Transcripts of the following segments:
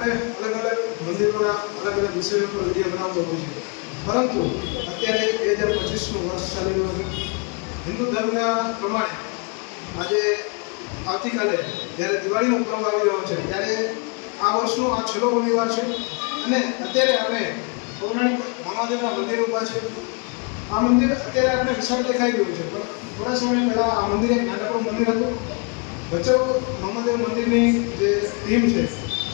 આપણે અલગ અલગ મંદિરોના અલગ અલગ વિષયો પર વીડિયો બનાવતો હોય છે પરંતુ અત્યારે બે હજાર પચીસનું વર્ષ ચાલી રહ્યું છે. હિન્દુ ધર્મના પ્રમાણે આજે આવતીકાલે જ્યારે દિવાળીનો પર્વ આવી રહ્યો છે, ત્યારે આ વર્ષનો આ છેલ્લો રવિવાર છે. અને અત્યારે આપણે પૌરાણિક મહાદેવના મંદિર ઊભા છે. આ મંદિર અત્યારે આપણે વિશાળ દેખાઈ રહ્યું છે. પણ થોડા સમય પહેલાં આ મંદિર એક નાનકડું મંદિર હતું. ભચાઉ મહાદેવ મંદિરની જે ટીમ છે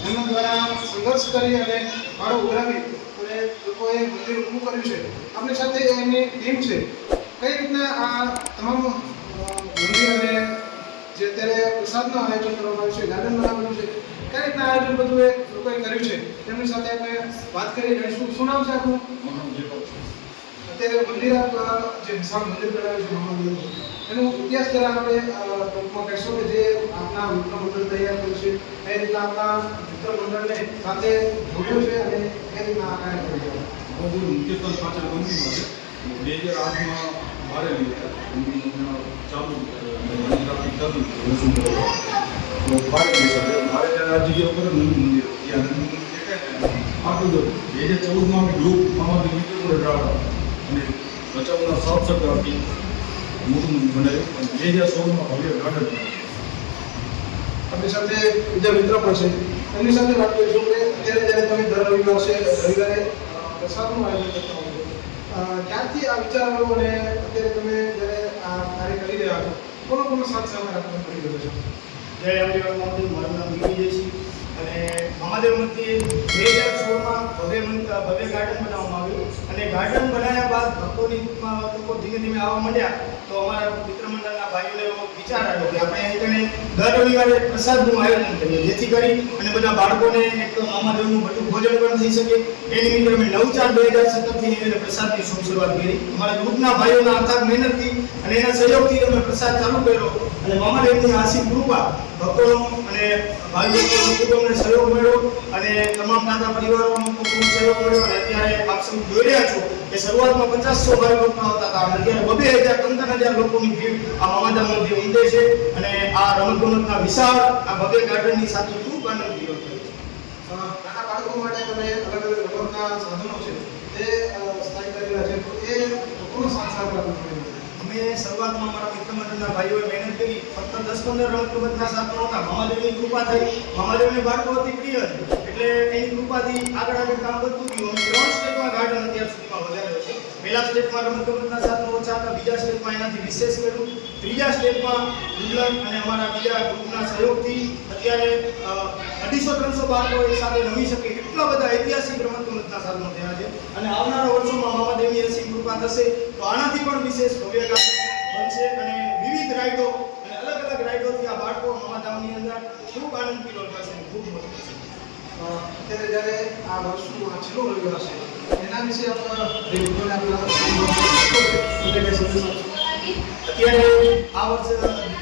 એમના દ્વારા સંઘર્ષ કરી અને ભાડો ઉઘરાવી અને લોકોએ મંદિર ઊભું કર્યું છે. આપણી સાથે એમની ટીમ છે. કઈ રીતના આ તમામ મંદિર અને જે અત્યારે પ્રસાદનું આયોજન કરવામાં આવ્યું છે ગાર્ડન બનાવવાનું છે કઈ રીતના આયોજન બધું એ લોકોએ કર્યું છે? તેમની સાથે આપણે વાત કરી જાણીશું શું નામ છે આપનું? અત્યારે મંદિર જે વિશાળ મંદિર બનાવ્યું છે મહાદેવનું એનો ઇતિહાસ જરા આપણે ટૂંકમાં કહેશો કે જે આપના મિત્ર મંડળ તૈયાર કર્યું છે, એ રીતના આપના મિત્ર મંડળને સાથે જોડ્યું છે અને એ રીતના આ કાર્ય કર્યું છે. મુખ્ય સ્થળ પાછળ કંપનીમાં બે હજાર આઠમાં ભારે ચાલુ મંદિર ચાલુ રસૂલ તો બાર પૈસા છે મારે ત્યારે આ જગ્યા ઉપર મંદિર આટલું બે હજાર ચૌદમાં અમે ગ્રુપ મામાથી મિત્ર અને બચાવના સાત સત્તરથી બે હજાર સોળમાં ભવ્ય ગાર્ડન આપણી સાથે બીજા મિત્ર પણ છે. એમની સાથે વાત કરીશું કે અત્યારે જ્યારે તમે દર રવિવાર રવિવારે પ્રસાદનું કરતા છો આ વિચાર આવ્યો અત્યારે તમે જ્યારે આ કાર્ય કરી રહ્યા છો, કોનો કોનો મળી રહ્યો છે? જય અંબેમાર મહાદેવ મારું નામ દિગ્વિજય છે. અને મહાદેવ મંદિર બે હજાર સોળમાં ભવ્ય ભવ્ય ગાર્ડન બનાવવામાં આવ્યું. અને ગાર્ડન બનાવ્યા બાદ ભક્તોની લોકો ધીમે ધીમે આવવા માંડ્યા. તો અમારા મિત્ર મંડળના એવો વિચાર આવ્યો કે આપણે પ્રસાદનું આયોજન કરીએ, જેથી કરી અને બધા બાળકોને મહાદેવનું મોટું ભોજન પણ થઈ શકે. એ નિમિત્તે અમે નવ બે હજાર સત્તરથી અમે પ્રસાદની શુભ શરૂઆત કરી. અમારા ગ્રુપના ભાઈઓના મહેનતથી અને એના સહયોગથી અમે પ્રસાદ ચાલુ કર્યો. અને મહાદેવની આશીષ કૃપા, ભક્તો અને ભાઈઓનો ખૂબ અમને સહયોગ મળ્યો અને તમામ દાદા પરિવારોનો ખૂબ મળ્યો. અને અત્યારે આપ સૌ જોઈ રહ્યા છો કે શરૂઆતમાં પચાસસો ભાઈ ભક્તો આવતા હતા. અને અત્યારે બબે હજાર પંદર હજાર લોકોની ભીડ આ મામાધામ મંદિર ઉમદે છે અને આ રમતગમતના વિશાળ આ બબે ગાર્ડનની સાથે ખૂબ આનંદ છે નાના બાળકો માટે અલગ અલગ રમતના સાધનો છે. તે અ, સ્થાયી કરેલા છે તો એ કોનો સાથ સહકાર આપણને મળી રહ્યો છે અમે શરૂઆતમાં અમારા મિત્ર મંડળના ભાઈઓએ મહેનત કરી પંદર રમતગમતના સાધનો હતા. મહાદેવની કૃપા થઈ. મહાદેવની બાળકો અતિ પ્રિય એટલે એની કૃપાથી આગળ આગળ કામ વધતું ગયું. અમે ત્રણ સ્ટેપમાં ગાર્ડન અત્યાર સુધીમાં વધાર્યો છે. પહેલા સ્ટેપમાં રમતગમતના સાધનો ઓછા હતા. બીજા સ્ટેપમાં એનાથી વિશેષ કર્યું. ત્રીજા સ્ટેપમાં ગુજલાત અને અમારા બીજા ગ્રુપના સહયોગથી અત્યારે અઢીસો ત્રણસો બાળકો એક સાથે રમી શકે એટલા બધા ઐતિહાસિક રમતગમતના સાધનો થયા છે. અને આવનારા વર્ષોમાં મામાદેવની અસીમ કૃપા થશે તો આનાથી પણ વિશેષ ભવ્ય બનશે અને વિવિધ રાઈડો અને અલગ અલગ રાઈડોથી આ બાળકો મામાધામની અંદર ખૂબ આનંદ પીલોલ કરશે અને ખૂબ મજા કરશે અ, જ્યારે આ વર્ષનું આ છેલ્લો રવિવાર છે, એના વિશે. અત્યારે આ વર્ષે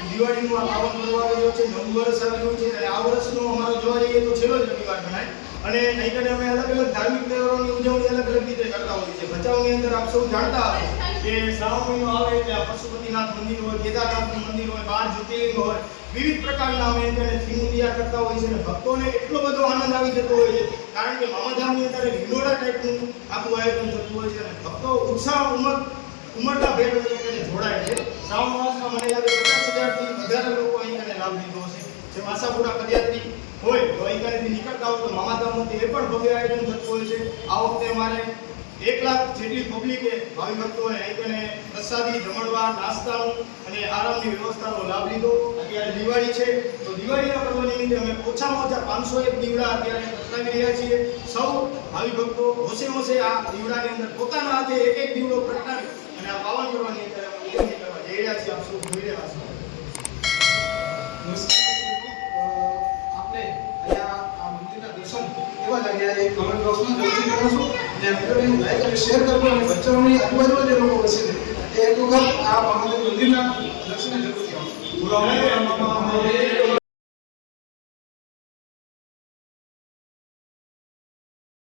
દિવાળીનું આ પાવન પર્વ આવી રહ્યો છે, નવું વર્ષ આવી રહ્યું છે, અને આ વર્ષનો અમારો જોવા જઈએ તો છેલ્લો જ રવિવાર ગણાય. અને અહીં કને અમે અલગ અલગ ધાર્મિક તહેવારોની ઉજવણી અલગ અલગ રીતે કરતા હોઈએ છીએ. ભચાઉની અંદર આપ સૌ જાણતા હશો કે શ્રાવણ મહિનો આવે એટલે પશુપતિનાથ મંદિર હોય કેદારનાથનું મંદિર હોય, બાર જ્યોતિર્લિંગ હોય. વિવિધ પ્રકારના અમે થીમ તૈયાર કરતા હોઈએ છીએ અને ભક્તોને એટલો બધો આનંદ આવી જતો હોય છે, કારણ કે મામાધામની અંદર હિંડોળા ટાઈપનું આખું આયોજન થતું હોય છે અને ભક્તો ઉત્સાહ, ઉમંગ ઉમળકા ભેર કરીને જોડાય છે. શ્રાવણ માસમાં મને લાગે પચાસ હજારથી વધારે લોકો અહીં કને લાભ લીધો હશે. જે માસાપુરા પદયાત્રી હોય, તો અહીં કનેથી નીકળતા હોય તો મામાધામમાંથી એ પણ ભવ્ય આયોજન થતું હોય છે. આ વખતે અમારે એક લાખ જેટલી પબ્લિકે ભાવિ અહીં પ્રસાદી, જમણવા નાસ્તાનું અને આરામની વ્યવસ્થાનો લાભ લીધો. અત્યારે દિવાળી છે. તો દિવાળીના પર્વ નિમિત્તે અમે ઓછામાં ઓછા પાંચસો એક દીવડા અત્યારે પ્રગટાવી રહ્યા છીએ. સૌ ભાવિ ભક્તો હોશે હોશે આ દીવડાની અંદર પોતાના હાથે એક એક દીવડો પ્રગટાવી અને આ પાવન કરવાની અંદર અમે જઈ રહ્યા છીએ. આપ સૌ જોઈ રહ્યા છો. નમસ્કાર. લાગ્યા એ કમેન્ટ બોક્સમાં જરૂરથી જણાવશો અને વિડીયોને લાઈક અને શેર કરજો અને બચ્ચાઓની આજુબાજુમાં જે લોકો વસે છે. એ એક વખત આ મહાદેવ મંદિરના દર્શને જરૂરથી આવજો.